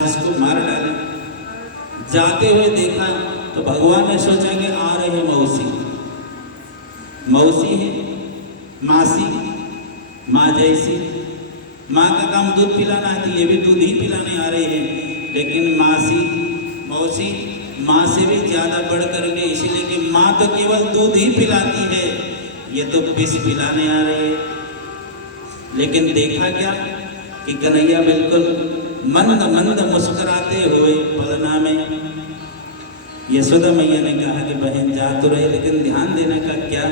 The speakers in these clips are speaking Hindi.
इसको मार डाले। जाते हुए देखा तो भगवान ने सोचा कि आ रहे मौसी, मौसी है मासी, माँ जैसी। माँ का काम दूध पिलाना है तो ये भी दूध ही पिलाने आ रहे हैं, लेकिन मासी मौसी माँ से भी ज़्यादा बढ़ करके, इसलिए कि माँ तो केवल दूध ही पिलाती है, ये तो विष पिलाने आ रहे हैं। लेकिन देखा क्या कि कन्हैया बिल्कुल मंद मंद मुस्कुराते हुए पलना में। यशोदा मैया ने कहा कि बहन जा तो रहे, लेकिन ध्यान देने का क्या,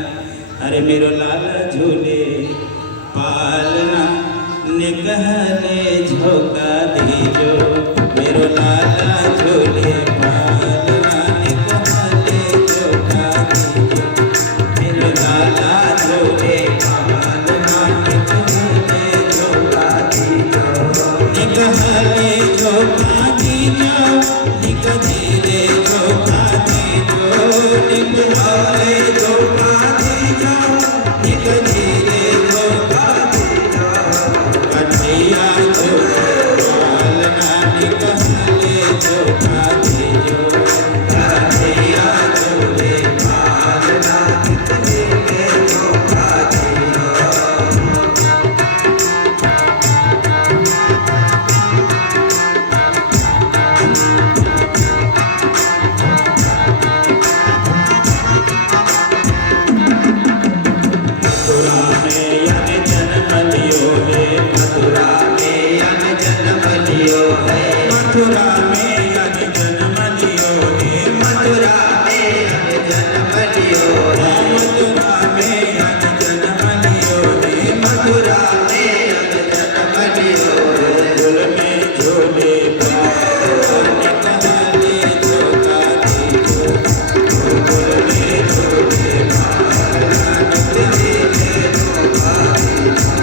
अरे मेरो लाला झूले पालना निकहले झोंका दीजो, मेरो लाला झूले पालना निकहले झोंका दीजो, मेरो लाला झूले पालना निकहले झोंका दीजो, निकहले झोंका दीजो, निकहले झोंका दीजो, निकहले झोंका दीजो, निकहले झोंका दीजो, कन्हैया झूले पालना निकहले झोंका दीजो, कन्हैया झूले पालना निकहले झोंका दीजो। मथुरा में यन जन्म लियो है, मथुरा में यन जन्म लियो है, मथुरा में यन जन्म लियो है, मथुरा में यन जन्म लियो है, मथुरा में यन जन्म लियो है, मथुरा में यन जन्म लियो है, गोकुल में झूले पालना निकहले झोंका दीजो, गोकुल में झूले पालना निकहले झोंका दीजो।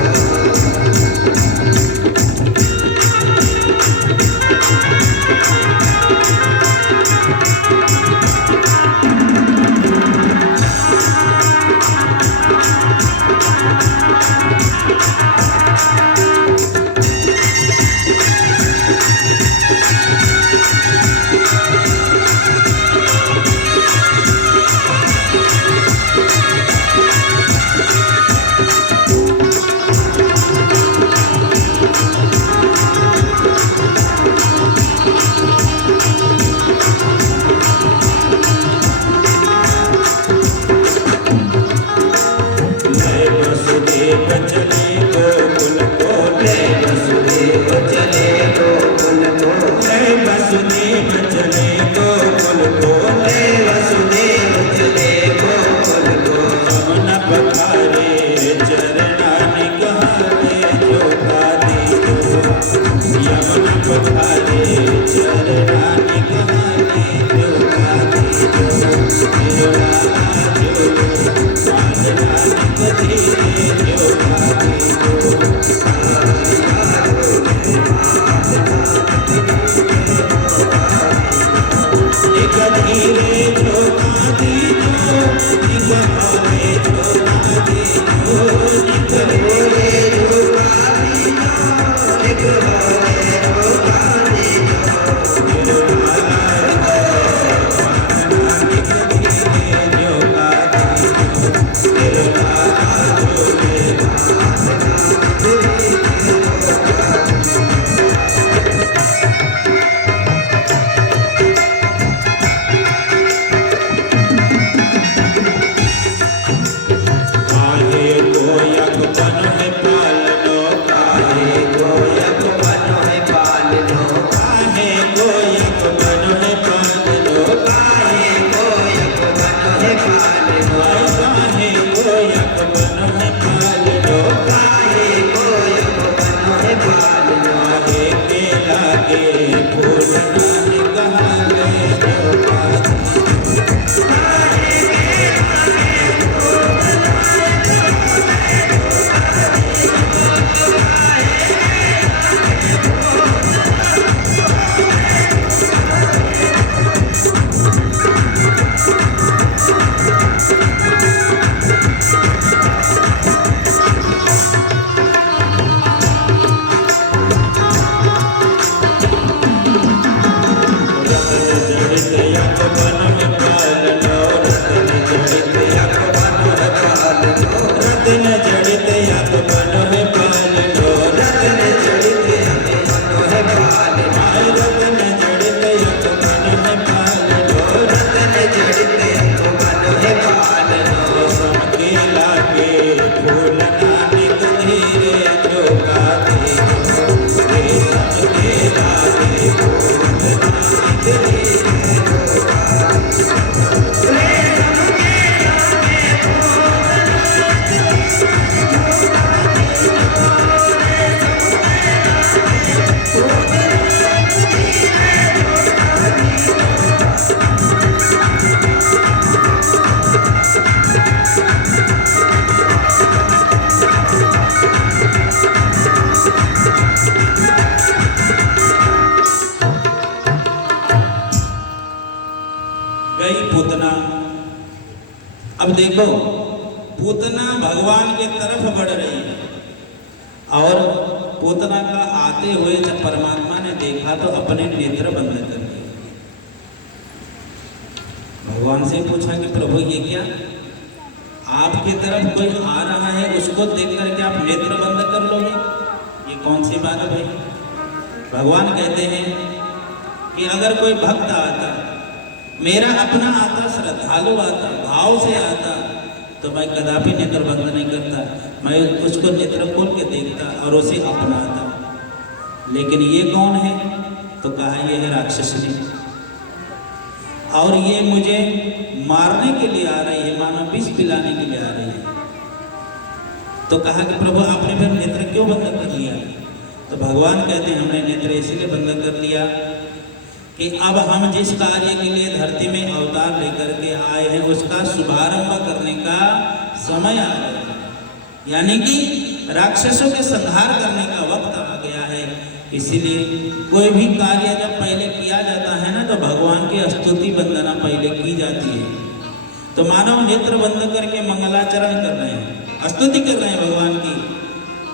जय वसुदेव चले गोकुल को, जय वसुदेव चले गोकुल को, जय वसुदेव चले गोकुल को, जय वसुदेव चले गोकुल को, यमुना पधारे चरना निकहले झोंका दीजो, यमुना पधारे चरना निकहले झोंका दीजो, मेरो लाला झूले पालना निकहले झोंका दीजो, कन्हैया झूले पालना निकहले झोंका दीजो। अब देखो पूतना भगवान के तरफ बढ़ रही है और पूतना का आते हुए जब परमात्मा ने देखा तो अपने नेत्र बंद कर दिए। भगवान से पूछा कि प्रभु ये क्या, आपकी तरफ कोई आ रहा है उसको देख करके आप नेत्र बंद कर लोगे, ये कौन सी बात है भाई। भगवान कहते हैं कि अगर कोई भक्त आता, मेरा अपना आता, श्रद्धालु आता, भाव से आता, तो मैं कदापि नेत्र बंद नहीं करता, मैं उसको नेत्र खोल के देखता और उसे अपनाता। लेकिन ये कौन है, तो कहा ये है राक्षसनी और ये मुझे मारने के लिए आ रही है, मानो विष पिलाने के लिए आ रही है। तो कहा कि प्रभु आपने फिर नेत्र क्यों बंद कर लिया। तो भगवान कहते हैं हमने नेत्र इसीलिए बंद कर लिया कि अब हम जिस कार्य के लिए धरती में अवतार लेकर के आए हैं उसका शुभारंभ करने का समय आ गया है, यानी कि राक्षसों के संहार करने का वक्त आ गया है। इसीलिए कोई भी कार्य जब पहले किया जाता है ना तो भगवान की स्तुति वंदना पहले की जाती है। तो मानव नेत्र बंद करके मंगलाचरण कर रहे हैं, स्तुति कर रहे हैं भगवान की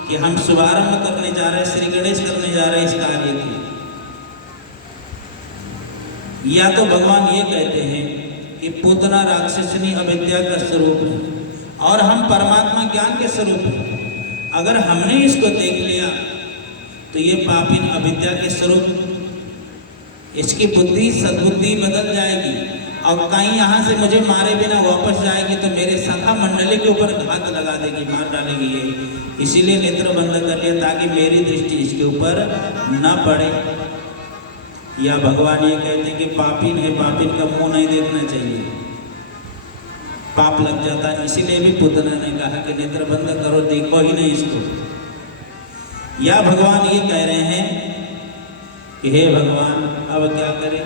कि हम शुभारंभ करने जा रहे हैं, श्री गणेश करने जा रहे हैं इस कार्य की। या तो भगवान ये कहते हैं कि पूतना राक्षसनी अविद्या का स्वरूप है और हम परमात्मा ज्ञान के स्वरूप हैं। अगर हमने इसको देख लिया तो ये पापिन अविद्या के स्वरूप, इसकी बुद्धि सद्बुद्धि बदल जाएगी और कहीं यहाँ से मुझे मारे बिना वापस जाएगी तो मेरे सखा मंडली के ऊपर घात लगा देगी, मार डालेगी ये। इसीलिए नेत्र बंद कर लिया ताकि मेरी दृष्टि इसके ऊपर न पड़े। या भगवान ये कहते हैं कि पापिन है, पापिन का मुंह नहीं देखना चाहिए, पाप लग जाता है। इसीलिए भी पूतना ने कहा कि नेत्र बंद करो, देखो ही नहीं इसको। या भगवान ये कह रहे हैं कि हे भगवान अब क्या करें,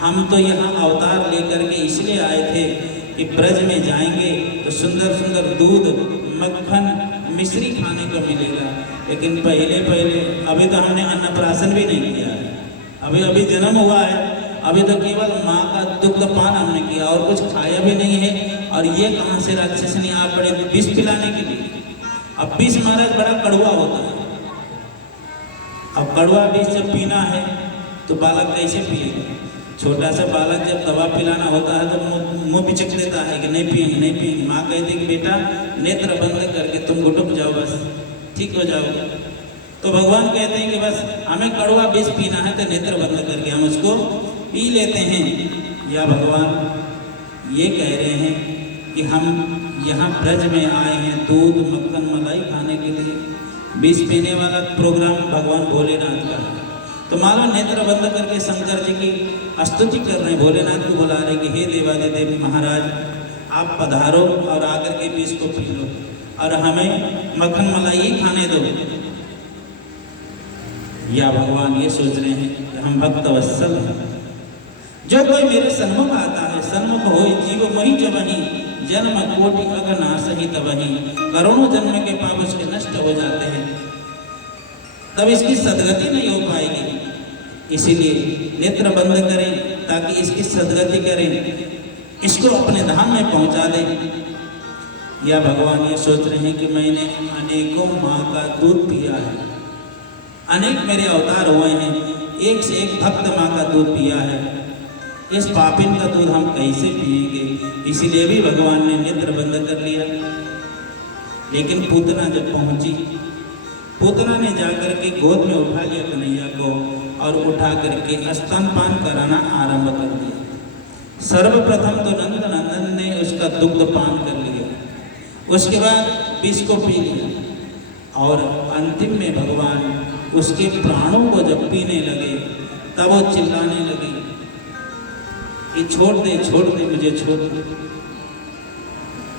हम तो यहाँ अवतार लेकर के इसलिए आए थे कि ब्रज में जाएंगे तो सुंदर सुंदर दूध, मक्खन, मिश्री खाने को मिलेगा। लेकिन पहले अभी तो हमने अन्नप्राशन भी नहीं किया है, अभी अभी जन्म हुआ है, अभी तो केवल माँ का दुग्ध पान हमने किया और कुछ खाया भी नहीं है। और ये कहाँ से राक्षसनी आप बड़े विष पिलाने के लिए। अब विष महाराज बड़ा कड़वा होता है, अब कड़वा विष जब पीना है तो बालक कैसे पिएगा। छोटा सा बालक जब दवा पिलाना होता है तो मुंह पिचक देता है कि नहीं पिएंगे नहीं पिएंगे। माँ कहती कि बेटा नेत्र बंद करके तुम घुटुक जाओ, बस ठीक हो जाओगे। तो भगवान कहते हैं कि बस हमें कड़वा विष पीना है तो नेत्र बंद करके हम उसको पी लेते हैं। या भगवान ये कह रहे हैं कि हम यहाँ ब्रज में आए हैं दूध, मक्खन, मलाई खाने के लिए, विष पीने वाला प्रोग्राम भगवान भोलेनाथ का है। तो मानो नेत्र बंद करके शंकर जी की स्तुति कर रहे हैं, भोलेनाथ को बुला रहे कि हे देवादिदेव महाराज आप पधारो और आकर के विष को पी लो और हमें मक्खन मलाई ही खाने दो। या भगवान ये सोच रहे हैं कि हम भक्त वत्सल हैं, जो कोई मेरे सन्मुख आता है, सन्मुख हो जीव मही जबही, जन्म कोटि अगनासहि तबहि, करोड़ों जन्म के पाप उसके नष्ट हो जाते हैं, तब इसकी सदगति नहीं हो पाएगी। इसीलिए नेत्र बंद करें ताकि इसकी सदगति करें, इसको अपने धाम में पहुंचा दें। या भगवान ये सोच रहे हैं कि मैंने अनेकों माँ का दूध पिया है, अनेक मेरे अवतार हुए हैं, एक से एक भक्त माँ का दूध पिया है, इस पापिन का दूध हम कैसे पिएंगे। इसीलिए भी भगवान ने नेत्र बंद कर लिया। लेकिन पूतना जब पहुंची, पूतना ने जाकर के गोद में उठा लिया कन्हैया को और उठा करके स्तनपान कराना आरंभ कर दिया। सर्वप्रथम तो नंद नंदन ने उसका दुग्ध पान कर लिया, उसके बाद विष को पी लिया और अंतिम में भगवान उसके प्राणों को जब पीने लगे तब वो चिल्लाने लगी कि छोड़ दे मुझे छोड़ दे।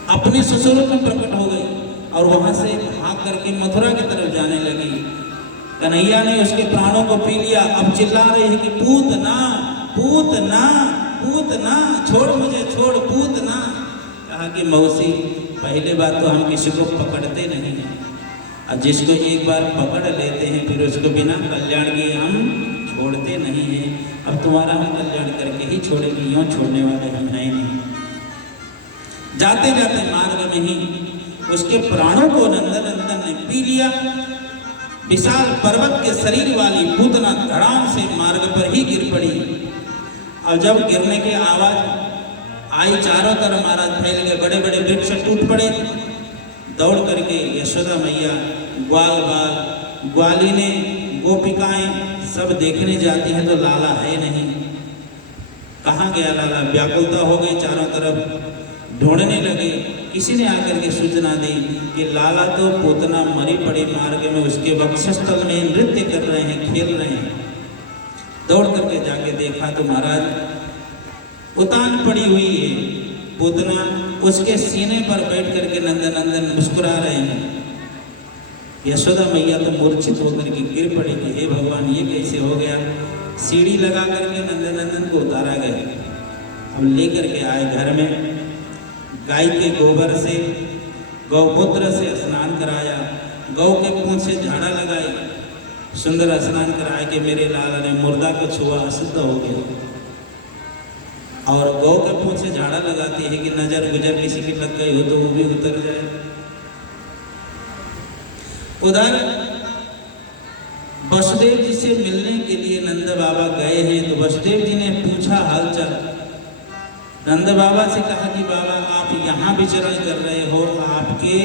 अपने ससुर में प्रकट हो गई और वहां से भाग करके मथुरा की तरफ जाने लगी। कन्हैया ने उसके प्राणों को पी लिया, अब चिल्ला रही है कि पूतना पूतना पूतना, छोड़ मुझे छोड़ पूतना। कहा कि मौसी पहले बात तो हम किसी को पकड़ते नहीं हैं और जिसको एक बार पकड़ लेते हैं फिर उसको बिना कल्याण किए हम छोड़ते नहीं हैं। अब तुम्हारा हम कल्याण करके ही छोड़ेंगे, यूँ छोड़ने वाले हम हैं नहीं। जाते जाते मार्ग में ही उसके प्राणों को नंदनंदन ने पी लिया। विशाल पर्वत के शरीर वाली पूतना धड़ाम से मार्ग पर ही गिर पड़ी। और जब गिरने की आवाज आई, चारों तरफ महाराज फैल गए, बड़े बड़े वृक्ष टूट पड़े। दौड़ करके यशोदा मैया, ग्वाल बाल, ग्वालिने, गोपिकाएं सब देखने जाती हैं तो लाला है नहीं। कहाँ गया लाला? व्याकुलता हो गई, चारों तरफ ढूंढने लगे। किसी ने आकर के सूचना दी कि लाला तो पूतना मरी पड़ी मार्ग में, उसके वक्षस्थल में नृत्य कर रहे हैं, खेल रहे हैं। दौड़ करके जाके देखा तो महाराज उतान पड़ी हुई है पूतना, उसके सीने पर बैठ करके नंदनंदन मुस्कुरा रहे हैं। यशोदा मैया तो मूर्छित होकर के गिर पड़ी कि हे भगवान, ये कैसे हो गया? सीढ़ी लगा करके नंदनंदन को उतारा गया। अब लेकर के आए घर में, गाय के गोबर से, गौमूत्र से स्नान कराया, गौ के पूंछ से झाड़ा लगाई, सुंदर स्नान कराया कि मेरे लाला ने मुर्दा को छुआ, अशुद्ध हो गया। और गौ के पूंछ से झाड़ा लगाती है कि नजर गुजर किसी की लग गई हो तो वो भी उतर जाए। उधर वसुदेव जी से मिलने के लिए नंद बाबा गए हैं तो वसुदेव जी ने पूछा हालचाल। नंद बाबा से कहा कि बाबा आप यहाँ विचरण कर रहे हो, आपके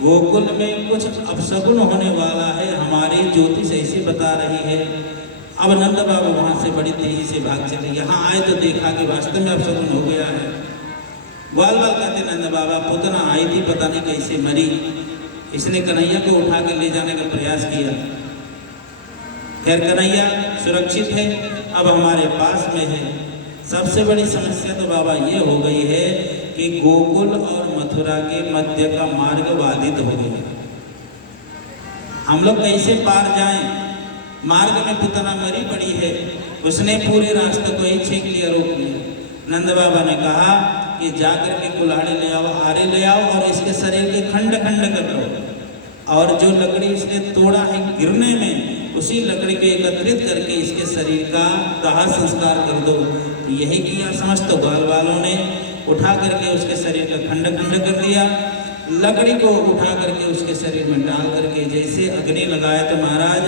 गोकुल में कुछ अपशगुन होने वाला है, हमारी ज्योतिष ऐसे बता रही है। अब नंद बाबा वहाँ से बड़ी तेजी से भाग चले। यहाँ आए तो देखा कि वास्तव में अपशगुन हो गया है। ग्वाल बाल कहते नंद बाबा पूतना आई थी, पता नहीं कैसे मरी, इसने कन्हैया को उठा कर ले जाने का प्रयास किया। खैर कन्हैया सुरक्षित है, अब हमारे पास में है। सबसे बड़ी समस्या तो बाबा ये हो गई है कि गोकुल और मथुरा के मध्य का मार्ग बाधित हो गया। हम लोग कैसे पार जाएं? मार्ग में पूतना मरी पड़ी है, उसने पूरे रास्ते को ही छीन लिया, रोक लिया। नंद बाबा ने कहा कि जाकर के कुल्हाड़ी ले आओ, आरे ले आओ और इसके शरीर के खंड खंड कर लो, और जो लकड़ी इसने तोड़ा है गिरने में, उसी लकड़ी को एकत्रित करके इसके शरीर का दाह संस्कार कर दो। तो यही किया। समस्त ग्वाल वालों ने उठा करके उसके शरीर का खंड खंड कर दिया। लकड़ी को उठा करके उसके शरीर में डाल करके जैसे अग्नि लगाया तो महाराज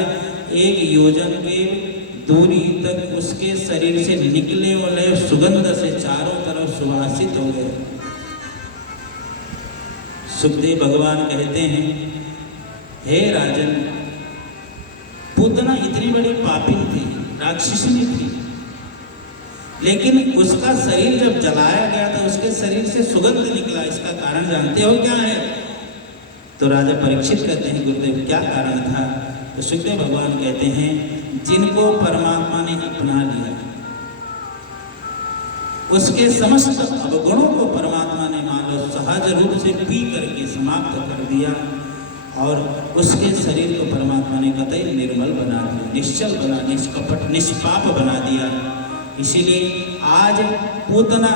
1 योजन के दूरी तक उसके शरीर से निकले वाले सुगंध से चारों तरफ सुवासित हो गए। सुखदेव भगवान कहते हैं, हे राजन, पूतना इतनी बड़ी पापिन थी, राक्षसिनी थी, लेकिन उसका शरीर जब जलाया गया तो उसके शरीर से सुगंध निकला। इसका कारण जानते हो क्या है? तो राजा परीक्षित कहते हैं, गुरुदेव क्या कारण था? तो सुखदेव भगवान कहते हैं, जिनको परमात्मा ने अपना लिया, उसके समस्त अवगुणों को परमात्मा ने मान लो सहज रूप से पी करके समाप्त कर दिया, और उसके शरीर को परमात्मा ने कतई निर्मल बना दिया, निश्चल बना, निष्कपट, निष्पाप बना दिया। इसीलिए आज पूतना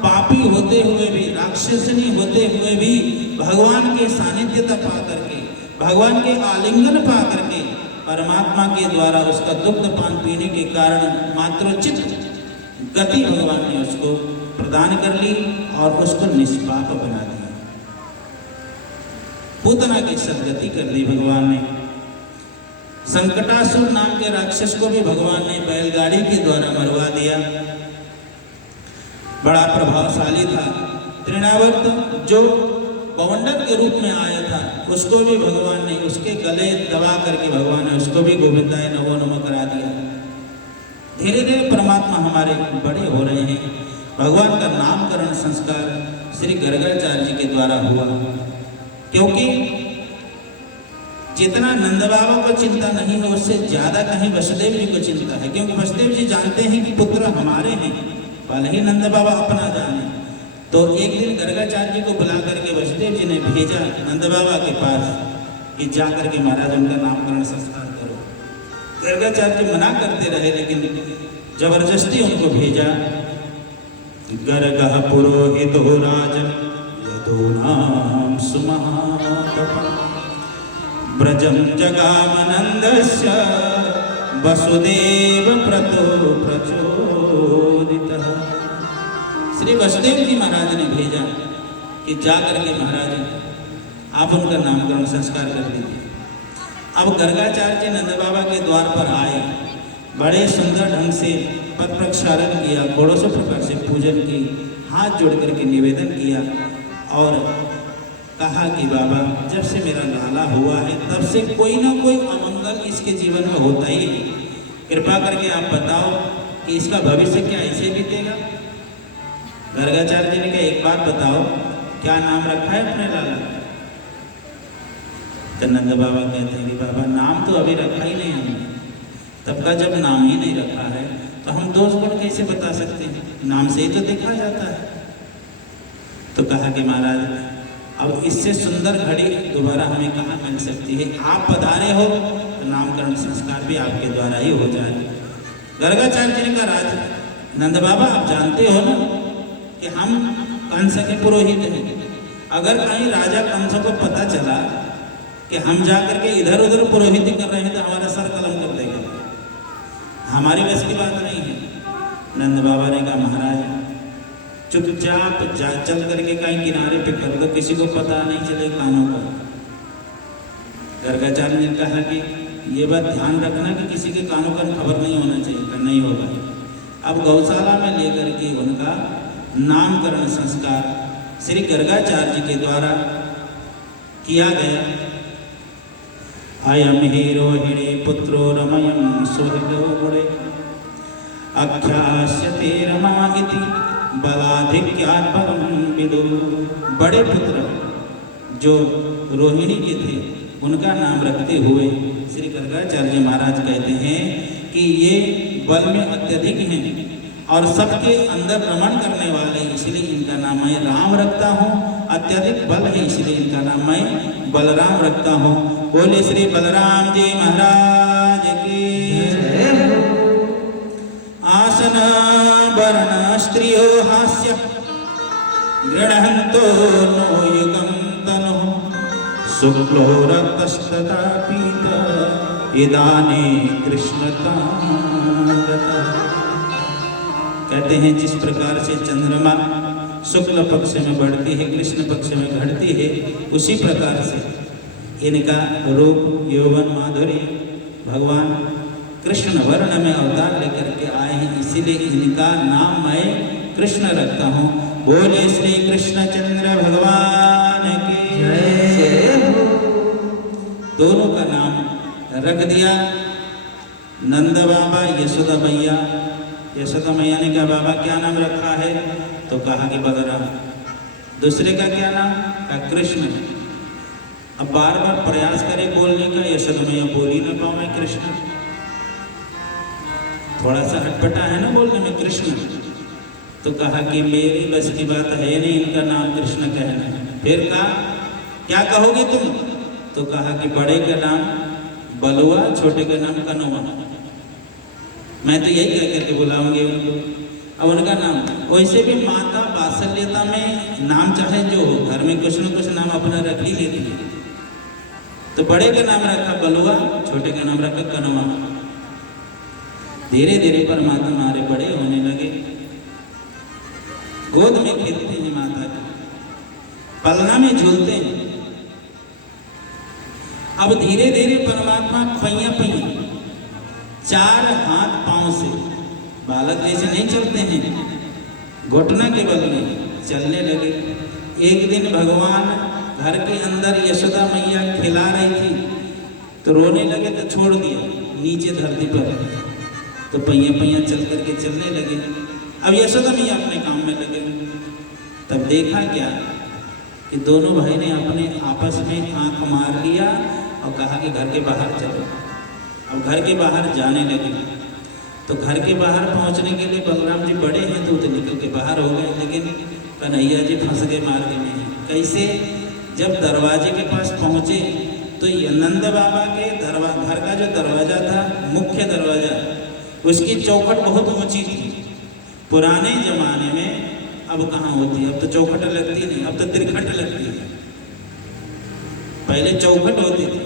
पापी होते हुए भी, राक्षसनी होते हुए भी भगवान के सानिध्यता पा करके, भगवान के आलिंगन पा करके, परमात्मा के द्वारा उसका दुग्ध पान पीने के कारण मात्रोचित गति भगवान ने उसको प्रदान कर ली और उसको निष्पाप बना दिया। पूतना की सदगति कर दी भगवान ने। संकटासुर नाम के राक्षस को भी भगवान ने बैलगाड़ी के द्वारा मरवा दिया। बड़ा प्रभावशाली था। तृणावर्त जो बवंडर के रूप में आया था, उसको भी भगवान ने उसके गले दबा करके भगवान ने उसको भी गोविंदाय नमो नमः करा दिया। धीरे धीरे परमात्मा हमारे बड़े हो रहे हैं। भगवान का नामकरण संस्कार श्री गर्गाचार्य जी के द्वारा हुआ, क्योंकि जितना नंद बाबा को चिंता नहीं है उससे ज्यादा कहीं वसुदेव जी को चिंता है, क्योंकि वसुदेव जी जानते हैं कि पुत्र हमारे हैं, भले ही नंद बाबा अपना जाने। तो एक दिन गर्गाचार्य जी को बुला करके वसुदेव जी ने भेजा नंद बाबा के पास कि जा करके महाराज उनका नामकरण संस्कार करो। गर्गाचार्य जी मना करते रहे, लेकिन जबरदस्ती उनको भेजा। गर्गः पुरोहितो राजन् यदूनां सुमहातपः ब्रजं जगामनन्दस्य वसुदेव प्रचोदितः। श्री वसुदेव जी महाराज ने भेजा कि जा करके महाराज आप उनका नामकरण संस्कार कर दीजिए। अब गर्गाचार्य जी नंद बाबा के द्वार पर आए, बड़े सुंदर ढंग से पद प्रक्षालन किया, घोड़ों प्रकार से पूजन की, हाथ जोड़ करके निवेदन किया और कहा कि बाबा जब से मेरा लाला हुआ है तब से कोई ना कोई अमंगल इसके जीवन में होता ही है, कृपा करके आप बताओ कि इसका भविष्य क्या ऐसे बीतेगा। गर्गाचार्य जी ने कहा एक बात बताओ, क्या नाम रखा है अपने लाला? तो नंद बाबा कहते हैं कि बाबा नाम तो अभी रखा ही नहीं हमने, तब का जब नाम ही नहीं रखा है तो हम दोष गुण कैसे बता सकते हैं, नाम से ही तो देखा जाता है। तो कहा कि महाराज अब इससे सुंदर घड़ी दोबारा हमें कहाँ मिल सकती है, आप पधारे हो तो नामकरण संस्कार भी आपके द्वारा ही हो जाए। गर्गाचार्य जी ने कहा राज नंद बाबा आप जानते हो ना कि हम कंस के पुरोहित हैं, अगर कहीं राजा कंस को पता चला कि हम जा करके इधर उधर पुरोहित कर रहे हैं तो हमारा सर कलम कर देगा, हमारी बस की बात नहीं है। नंद बाबा ने कहा महाराज चुपचाप जा चल करके कहीं किनारे पे कर दो, किसी को पता नहीं चले कानों का। गर्गाचार्य ने कहा कि ये बात ध्यान रखना कि किसी के कानों का खबर नहीं होना चाहिए, नहीं होगा। अब गौशाला में लेकर के उनका नामकरण संस्कार श्री गर्गाचार्य जी के द्वारा किया गया। अयम ही रोहिणी पुत्रो रमयन् सुहृदो गुणे आख्यास्यते रमा इति बलाधिक्यात् परं विदु। बड़े पुत्र जो रोहिणी के थे उनका नाम रखते हुए श्री गर्गाचार्य जी महाराज कहते हैं कि ये बल में अत्यधिक हैं और सबके अंदर रमण करने वाले, इसलिए इनका नाम मैं राम रखता हूँ। अत्यधिक बल है इसलिए इनका नाम मैं बलराम रखता हूँ। बोले श्री बलराम जी महाराज की। आसन वर्ण स्त्रियो हास्य गृहंतो नो युगम तनु शुक्लो रक्तस्तथा पीत इदाने कृष्णता। कहते हैं जिस प्रकार से चंद्रमा शुक्ल पक्ष में बढ़ती है, कृष्ण पक्ष में घटती है, उसी प्रकार से इनका रूप यौवन माधुर्य भगवान कृष्ण वर्ण में अवतार लेकर के आए हैं, इसीलिए इनका नाम मैं कृष्ण रखता हूँ। बोले श्री कृष्णचंद्र भगवान की जय। दोनों का नाम रख दिया। नंद बाबा यशोदा मैया। यशोदा मैया ने कहा बाबा क्या नाम रखा है? तो कहा कि बलराम। दूसरे का क्या नाम? कहा कृष्ण। अब बार बार प्रयास करे बोलने का, यशोदा मैया बोल ही ना पाओ मैं कृष्ण, थोड़ा सा हटपटा है ना बोलने में कृष्ण। तो कहा कि मेरी बस की बात है नहीं इनका नाम कृष्ण कहना। फिर कहा क्या कहोगे तुम? तो कहा कि बड़े का नाम बलुआ, छोटे का नाम कनुआ। मैं तो यही कह करके बुलाऊंगी उनको। अब उनका नाम वैसे भी माता वात्सल्यता में नाम चाहे जो हो, घर में कुछ न कुछ नाम अपना रख ही लेती है। तो बड़े का नाम रखा बलुआ, छोटे का नाम रखा कनुआ। धीरे धीरे परमात्मा हमारे बड़े होने लगे, गोद में खेलते हैं माता की, पलना में झूलते हैं। अब धीरे धीरे परमात्मा पैया पैया, चार हाथ पांव से, बालक जैसे नहीं चलते हैं, घुटना के बल में चलने लगे। एक दिन भगवान घर के अंदर यशोदा मैया खिला रही थी तो रोने लगे तो छोड़ दिया नीचे धरती पर, तो पैया पैया चल करके चलने लगे। अब यशोदा मैया अपने काम में लगे। तब देखा क्या कि दोनों भाई ने अपने आपस में आंख मार लिया और कहा कि घर के बाहर चलो। अब घर के बाहर जाने लगे। तो घर के बाहर पहुंचने के लिए बलराम जी बड़े हैं तो निकल के बाहर हो गए, लेकिन कन्हैया जी फंस गए मार्ग में। कैसे? जब दरवाजे के पास पहुंचे तो नंद बाबा के घर का जो दरवाजा था, मुख्य दरवाजा, उसकी चौखट बहुत ऊंची थी। पुराने जमाने में अब कहाँ होती है, अब तो चौखट लगती नहीं, अब तो तिरखट लगती है। पहले चौखट होती थी,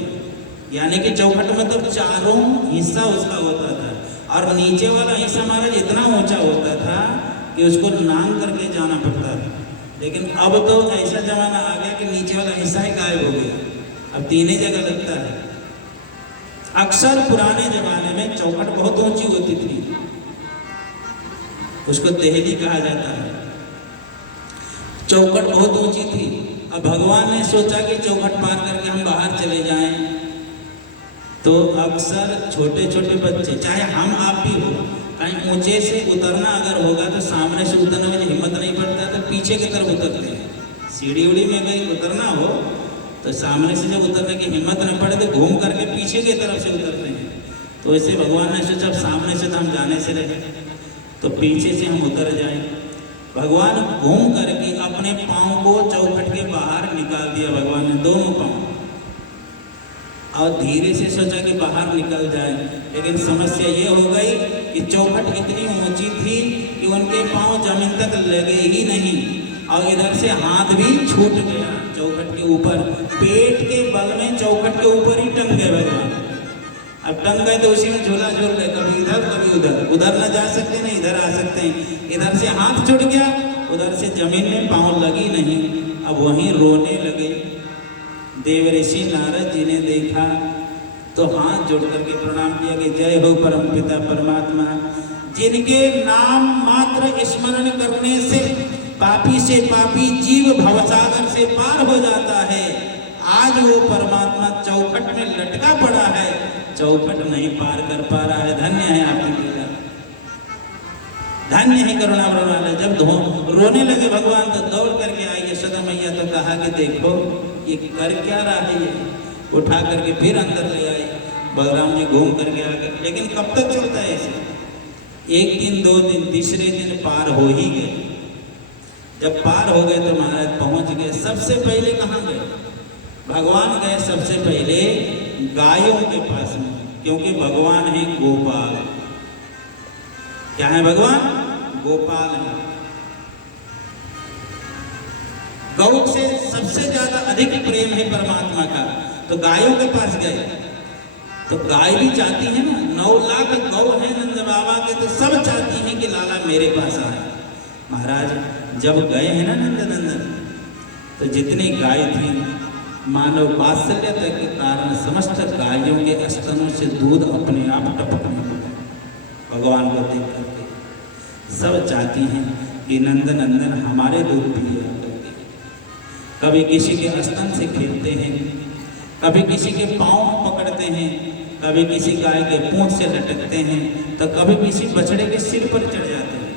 यानी कि चौखट मतलब चारों हिस्सा उसका होता था और नीचे वाला हिस्सा महाराज इतना ऊंचा होता था कि उसको नांग करके जाना पड़ता था। लेकिन अब तो ऐसा जमाना आ गया कि नीचे वाला हिस्सा ही गायब हो गया, अब तीन ही जगह लगता है। अक्सर पुराने जमाने में चौखट बहुत ऊंची होती थी, उसको देहली कहा जाता है। चौखट बहुत ऊंची थी। अब भगवान ने सोचा कि चौखट पार करके हम बाहर चले जाएं, तो अक्सर छोटे छोटे बच्चे, चाहे हम आप भी हो, कहीं ऊंचे से उतरना अगर होगा तो सामने से उतरने में हिम्मत नहीं पड़ता तो पीछे की तरफ उतरते हैं। सीढ़ी उड़ी में कहीं उतरना हो तो सामने से जब उतरने की हिम्मत न पड़े तो घूम करके पीछे की तरफ से उतरते हैं। तो ऐसे भगवान ने सोचा सामने से तो हम जाने से रहे, तो पीछे से हम उतर जाएं। भगवान घूम करके अपने पाँव को चौखट के बाहर निकाल दिया, भगवान ने दोनों पाँव, और धीरे से सोचा कि बाहर निकल जाए। लेकिन समस्या ये हो गई कि चौखट इतनी ऊंची थी कि उनके पाँव जमीन तक लगे ही नहीं, और इधर से हाथ भी छूट गया चौखट के ऊपर, पेट के बल में चौखट के ऊपर ही टंग गए भगवान। अब टंग गए तो उसी में झूला झूल गए, कभी इधर कभी उधर, उधर न जा सकते नहीं इधर आ सकते हैं। इधर से हाथ छूट गया, उधर से जमीन में पाँव लगी नहीं। अब वहीं रोने लगे। देव ऋषि नारद जी ने देखा तो हाथ जोड़ करके प्रणाम किया कि जय हो परमपिता परमात्मा, जिनके नाम मात्र स्मरण करने से पापी से पापी जीव भवसागर से पार हो जाता है। आज वो परमात्मा चौखट में लटका पड़ा है, चौखट नहीं पार कर पा रहा है। धन्य है आपकी लीला, धन्य है करुणा वाले। जब रोने लगे भगवान तो दौड़ करके आई यशोदा मैया, तो कहा कि देखो ये कर क्या रहा है, ये उठा करके फिर अंदर ले आई। बलराम जी घूम करके आ गए। लेकिन कब तक चलता है ऐसे? एक दिन, दो दिन, तीसरे दिन पार हो ही गए। जब पार हो गए तो महाराज पहुंच गए। सबसे पहले कहाँ गए? भगवान गए सबसे पहले गायों के पास में, क्योंकि भगवान है गोपाल। क्या है भगवान? गोपाल है। गौ से सबसे ज्यादा अधिक प्रेम है परमात्मा का, तो गायों के पास गए। तो गाय भी चाहती है ना, 9 लाख गौ है नंद बाबा के, तो सब चाहती हैं कि लाला मेरे पास आए। महाराज जब गए हैं ना नंद नंदन, तो जितनी गाय थी, मानव वात्सल्यता के कारण समस्त गायों के स्तनों से दूध अपने आप टपकने लगा। भगवान को देख करके सब चाहती हैं कि नंद नंदन हमारे दूध पिए। कभी किसी के स्तन से खेलते हैं, कभी किसी के पाँव पकड़ते हैं, कभी किसी गाय के पूंछ से लटकते हैं, तो कभी किसी बछड़े के सिर पर चढ़ जाते हैं,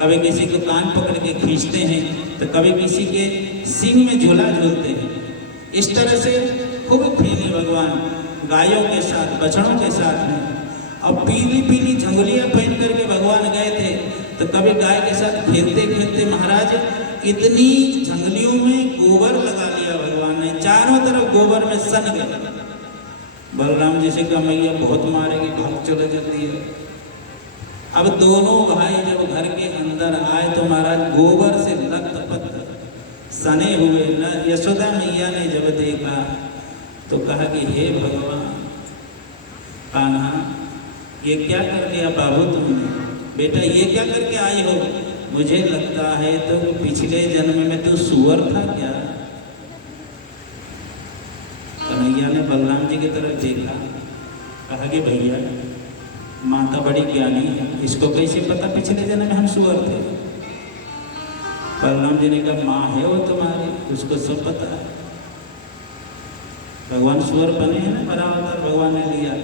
कभी किसी को कान पकड़ के खींचते हैं, तो कभी किसी के सींग में झूला झूलते हैं। इस तरह से खूब खेले भगवान गायों के साथ, बछड़ों के साथ में। अब पीली पीली झंगुलियाँ पहन करके भगवान गए थे, तो कभी गाय के साथ खेलते खेलते महाराज इतनी झंगलियों में गोबर लगा लिया भगवान ने, चारों तरफ गोबर में सन गए। बलराम जी से कहा मैया बहुत मारेगी, भाग चले जल्दी है। अब दोनों भाई जब घर के अंदर आए तो महाराज गोबर से लथपथ सने हुए। न यशोदा मैया ने जब देखा तो कहा कि हे भगवान, कान्हा ये क्या कर दिया बाबू तुमने? बेटा ये क्या करके आई हो? मुझे लगता है तो पिछले जन्म में तो सुअर था क्या? कन्हैया ने बलराम जी की तरफ देखा, कहा कि भैया माता बड़ी ज्ञानी है, इसको कैसे पता पिछले जन्म में हम सुअर थे? बलराम जी ने कहा माँ है वो तुम्हारी, उसको सब पता है। भगवान सुअर बने हैं ना, बड़ा अवतार भगवान ने लिया।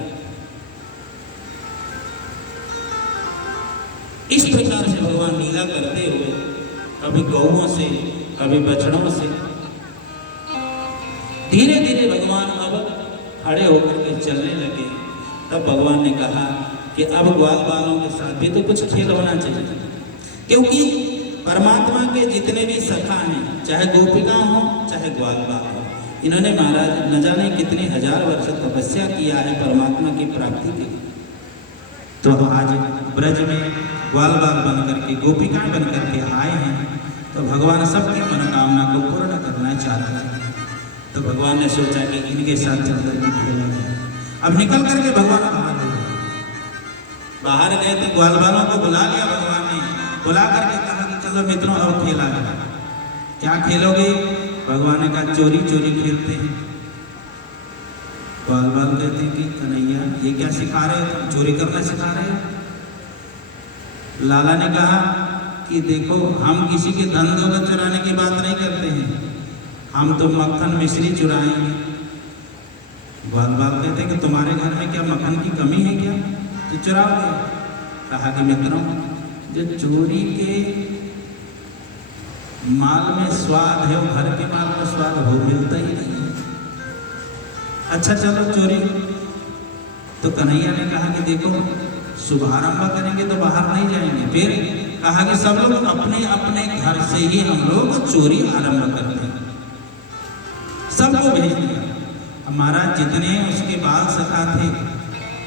इस प्रकार से भगवान लीला करते हुए कभी गौओं से, कभी बछड़ों से, धीरे धीरे भगवान अब खड़े होकर के चलने लगे। तब भगवान ने कहा कि अब ग्वाल बालों के साथ भी तो कुछ खेल होना चाहिए, क्योंकि परमात्मा के जितने भी सखा हैं, चाहे गोपिका हो चाहे ग्वाल बाल हो, इन्होंने महाराज न जाने कितने हजार वर्ष तपस्या किया है परमात्मा की प्राप्ति के लिए। तो आज ब्रज में ग्वाल बाल बन करके, गोपिका बन करके आए हैं, तो भगवान सबकी मनोकामना को पूर्ण करना चाहते हैं। तो भगवान ने सोचा कि इनके साथ चलकर भी खेला जाए। अब निकल करके भगवान बाहर हो गए। बाहर गए तो ग्वाल बालों को बुला लिया भगवान ने, बुला करके कहा कि चलो मित्रों अब खेला जाए। क्या खेलोगे? भगवान ने कहा चोरी चोरी खेलते हैं। बाल बाल कहते हैं कि कन्हैया ये क्या सिखा रहे हो, चोरी करना सिखा रहे हो। लाला ने कहा कि देखो हम किसी के धन दौलत चुराने की बात नहीं करते हैं, हम तो मक्खन मिश्री चुराएंगे। बाल बाल कहते हैं कि तुम्हारे घर में क्या मक्खन की कमी है क्या, तो चुराओगे? कहा कि मित्रों जो चोरी के माल में स्वाद है वो घर के माल में स्वाद हो मिलता ही नहीं है। अच्छा चलो चोरी। तो कन्हैया ने कहा कि देखो शुभारंभ करेंगे तो बाहर नहीं जाएंगे। फिर कहा कि सब लोग अपने अपने घर से ही हम लोग चोरी आरंभ करते हैं। सबको भेज दिया। हमारा जितने उसके बाल सखा थे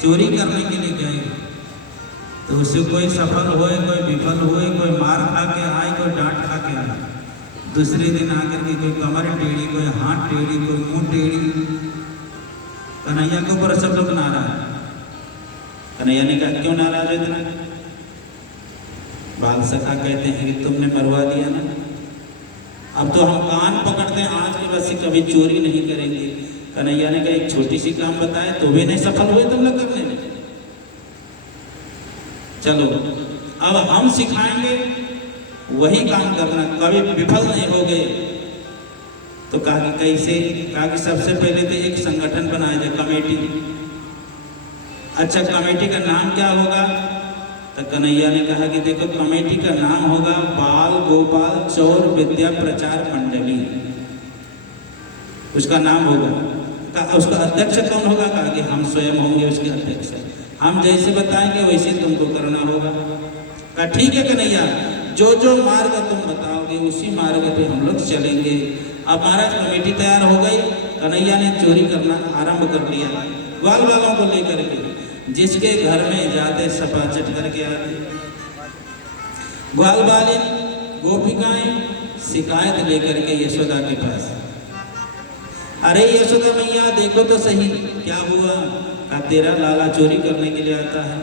चोरी करने के लिए गए, तो उससे कोई सफल होए कोई विफल होए, कोई मार खा के आए कोई डांट खा के आए। दूसरे दिन आकर के कोई कमर टेढ़ी, कोई हाथ टेढ़ी, कोई मुंह टेढ़ी। कन्हैया के ऊपर सब लोग नाराज। कन्हैया ने कहा क्यों नाराज हो इतना? बाल सखा कहते हैं कि तुमने मरवा दिया ना, अब तो हम कान पकड़ते हैं, आज के बाद से कभी चोरी नहीं करेंगे। कन्हैया ने कहा एक छोटी सी काम बताए तो भी नहीं सफल हुए तुम लोग करने में। चलो अब हम सिखाएंगे वही काम करना, कभी विफल नहीं हो गए। तो कहा कि कैसे? कहा कि सबसे पहले तो एक संगठन बनाया जाए, कमेटी। अच्छा कमेटी का नाम क्या होगा? तो कन्हैया ने कहा कि देखो कमेटी का नाम होगा बाल गोपाल चौर विद्या प्रचार मंडली, उसका नाम होगा। कहा उसका अध्यक्ष कौन होगा? कहा कि हम स्वयं होंगे उसके अध्यक्ष, हम जैसे बताएंगे वैसे तुमको करना होगा। कहा ठीक है कन्हैया, जो जो मार्ग तुम बताओगे उसी मार्ग पे हम लोग चलेंगे। अब महाराज कमेटी तैयार हो गई। कन्हैया ने चोरी करना आरंभ कर दिया, ग्वाल वालों को लेकर के। जिसके घर में जाते सपाचट करके आते। ग्वाल वाली गोपिकाएं शिकायत लेकर के यशोदा के पास, अरे यशोदा मैया देखो तो सही क्या हुआ? का तेरा लाला चोरी करने के लिए आता है।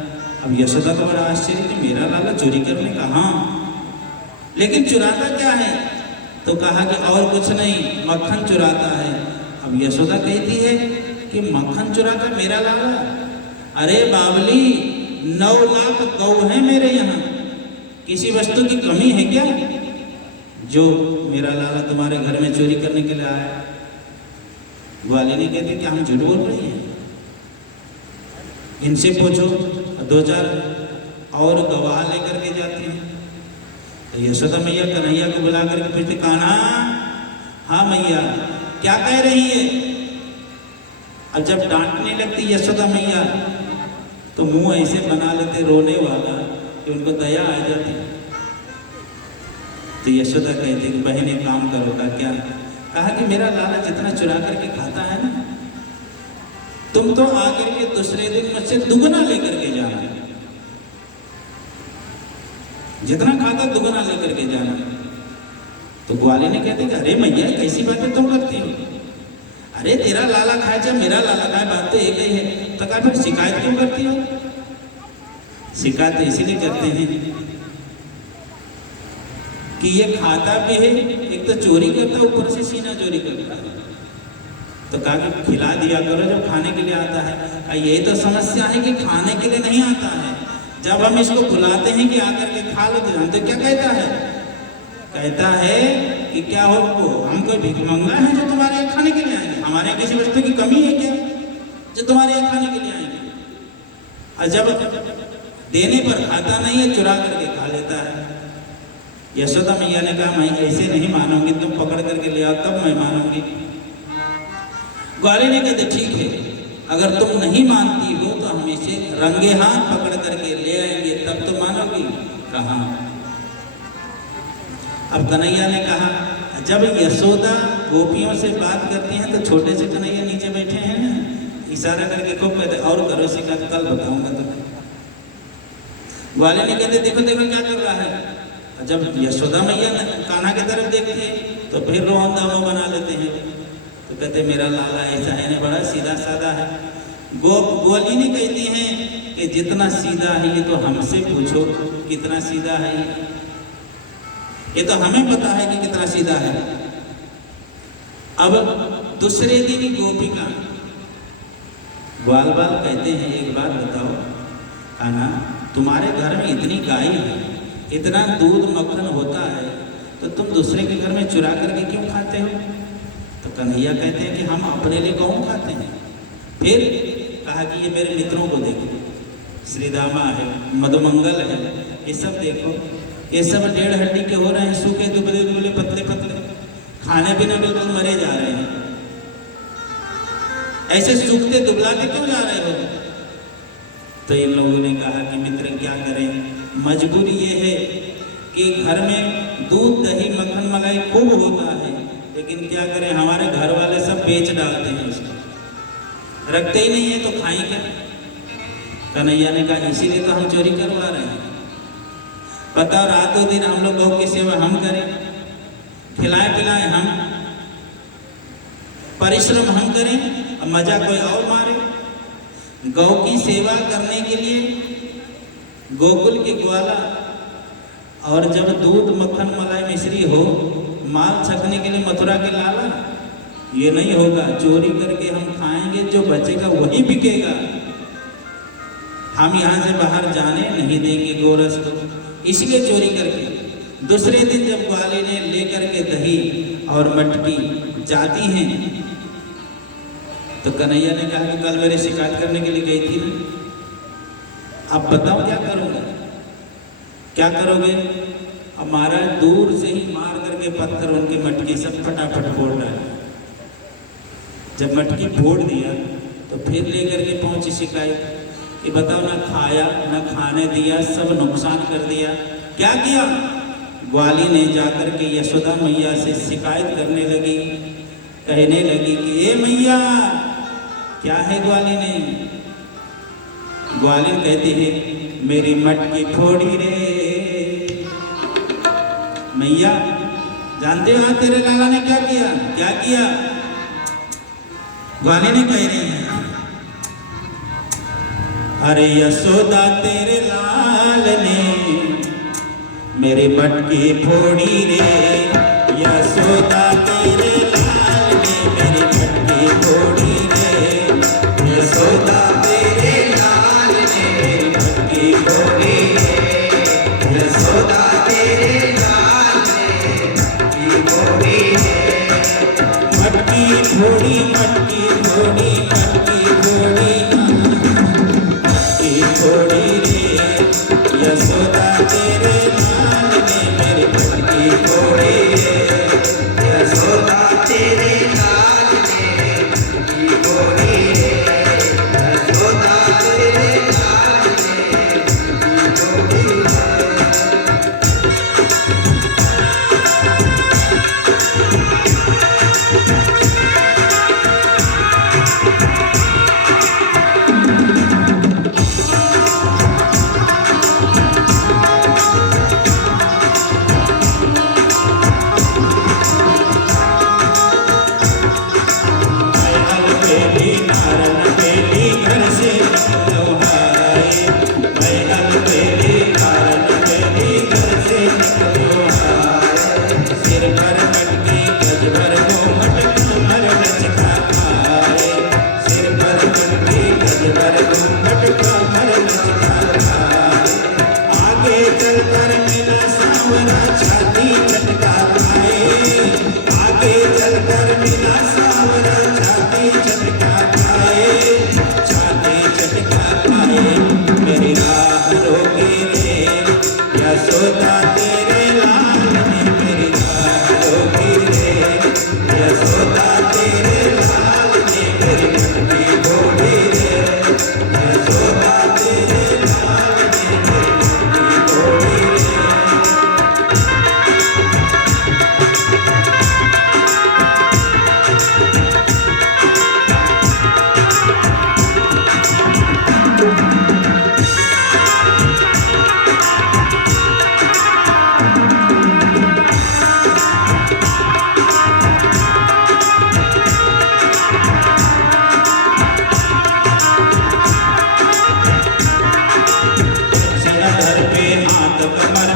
अब यशोदा को बड़ा आश्चर्य कि मेरा लाला चोरी करने का? हाँ, लेकिन चुराता क्या है? तो कहा कि और कुछ नहीं, मक्खन चुराता है। अब यशोदा कहती है कि मक्खन चुराता मेरा लाला? अरे बावली 9 लाख गौ है मेरे यहाँ, किसी वस्तु की कमी है क्या जो मेरा लाला तुम्हारे घर में चोरी करने के लिए आया? ग्वाली ने कहते कि हम झूठ बोल रहे हैं, इनसे पूछो। 2-4 और गवाह लेकर के जाती हैं। तो यशोदा मैया कन्हैया को बुला करके पूछते, कान्हा हाँ मैया क्या कह रही है? अब जब डांटने लगती यशोदा मैया तो मुंह ऐसे बना लेते रोने वाला कि उनको दया आ जाती। तो यशोदा कहती कि बहन एक काम करो। का क्या? कहा कि मेरा लाला जितना चुरा करके खाता है ना, तुम तो आकर के दूसरे दिन मुझसे दुगना लेकर के जाना, जितना खाता दुगना लेकर के जाना। तो ग्वाली ने कहते कि अरे मैया कैसी बातें तुम करती हो? अरे तेरा लाला खाए चाहे मेरा लाला खाए, बात तो एक ही है। तो कहा फिर शिकायत क्यों करती हो? शिकायत इसीलिए करते हैं कि ये खाता भी है, एक तो चोरी करता है, ऊपर से सीना चोरी करता है। तो कहा कि खिला दिया करो जब खाने के लिए आता है। यही तो समस्या है कि खाने के लिए नहीं आता है। जब हम इसको बुलाते हैं कि आकर के खा लो तो जानते क्या कहता है? कहता है कि क्या हो, हम कोई भिखमंगा है जो तुम्हारे यहाँ खाने के लिए आएंगे? हमारे यहाँ किसी वस्तु की कमी है क्या जो तुम्हारे यहाँ खाने के लिए आएंगे? और जब देने पर खाता नहीं है, चुरा करके खा लेता है। यशोदा मैया ने कहा मैं ऐसे नहीं मानूंगी, तुम पकड़ करके ले आओ तब मैं मानूंगी। ग्वाली ने कहते ठीक है, अगर तुम नहीं मानती हो तो हम इसे रंगे हाथ पकड़ करके ले आएंगे तब तो मानोगी। कहा अब कन्हैया ने कहा, जब यशोदा गोपियों से बात करती हैं तो छोटे से कन्हैया नीचे बैठे हैं ना, इशारा करके खूब कहते और करो शिकायत, कल बताऊंगा तुम्हें। ग्वाली ने कहते देखो देखो क्या कर रहा है। जब यशोदा मैया कान्हा की तरफ देखते हैं तो फिर रोहन दामो बना लेते हैं। तो कहते मेरा लाला ऐसा है ना, बड़ा सीधा साधा है। ग्वाली ने कहती हैं कि जितना सीधा है ये तो हमसे पूछो कितना सीधा है। ये तो हमें पता है कि कितना सीधा है। अब दूसरे दिन गोपिका ग्वाल बाल कहते हैं, एक बात बताओ कान्हा, तुम्हारे घर में इतनी गाय है, इतना दूध मक्खन होता है, तो तुम दूसरे के घर में चुरा करके क्यों खाते हो? तो कन्हैया कहते हैं कि हम अपने लिए गेहूँ खाते हैं। फिर कहा कि ये मेरे मित्रों को देखो, श्रीदामा है, मधुमंगल है, ये सब देखो, ये सब 1.5 हड्डी के हो रहे हैं, सूखे दुबले दुबले पतले पतले, खाने पीने बिल्कुल मरे जा रहे हैं। ऐसे सूखते दुबला के क्यों जा रहे हो? तो इन लोगों ने कहा कि मित्र क्या करें, मजबूरी ये है कि घर में दूध दही मक्खन मलाई खूब होता है, लेकिन क्या करें, हमारे घर वाले सब बेच डालते हैं उसको, रखते ही नहीं है, तो खाएं क्या? कन्हैया ने कहा इसीलिए तो हम चोरी करवा रहे हैं। बताओ, रातों दिन हम लोग गौ की सेवा हम करें, खिलाए पिलाए हम, परिश्रम हम करें, और मजा कोई और मारे। गौ की सेवा करने के लिए गोकुल के ग्वाला, और जब दूध मक्खन मलाई मिश्री हो, माल छकने के लिए मथुरा के लाला, ये नहीं होगा। चोरी करके हम खाएंगे, जो बचेगा वही बिकेगा। हम यहाँ से बाहर जाने नहीं देंगे गोरस को, इसलिए चोरी करके। दूसरे दिन जब ग्वाले ने लेकर के दही और मटकी जाती हैं, तो कन्हैया ने कहा कि कल मेरे शिकायत करने के लिए गई थी ना, अब बताओ क्या करोगे, क्या करोगे? अब महाराज दूर से ही मार करके पत्थर उनकी मटकी सब फटाफट फोड़ रहा है। जब मटकी फोड़ दिया तो फिर लेकर के पहुंची शिकायत कि बताओ, ना खाया ना खाने दिया, सब नुकसान कर दिया। क्या किया? ग्वाली ने जाकर के यशोदा मैया से शिकायत करने लगी, कहने लगी कि ए मैया, क्या है ग्वाली ने? ग्वालिन कहती है, मेरी मटकी फोड़ी रे। मैया जानते हो तेरे लाला ने क्या किया? क्या किया? ग्वालिन ने कह रही है, अरे यशोदा तेरे लाल ने मेरी मटकी फोड़ी रे। यशोदा तेरे लाल ने मेरी मटकी फोड़ी रे। यशोदा तेरे लाल ने मेरी मटकी फोड़ी रे। यशोदा तेरे लाल ने मटकी फोड़ी रे। मटकी फोड़ी, मटकी फोड़ी, मटकी फोड़ी, मटकी फोड़ी रे। यशोदा तेरे लाल ने मेरी मटकी फोड़ी रे। यशोदा तेरे लाल ने मटकी फोड़ी रे। यशोदा तेरे लाल ने मटकी फोड़ी रे।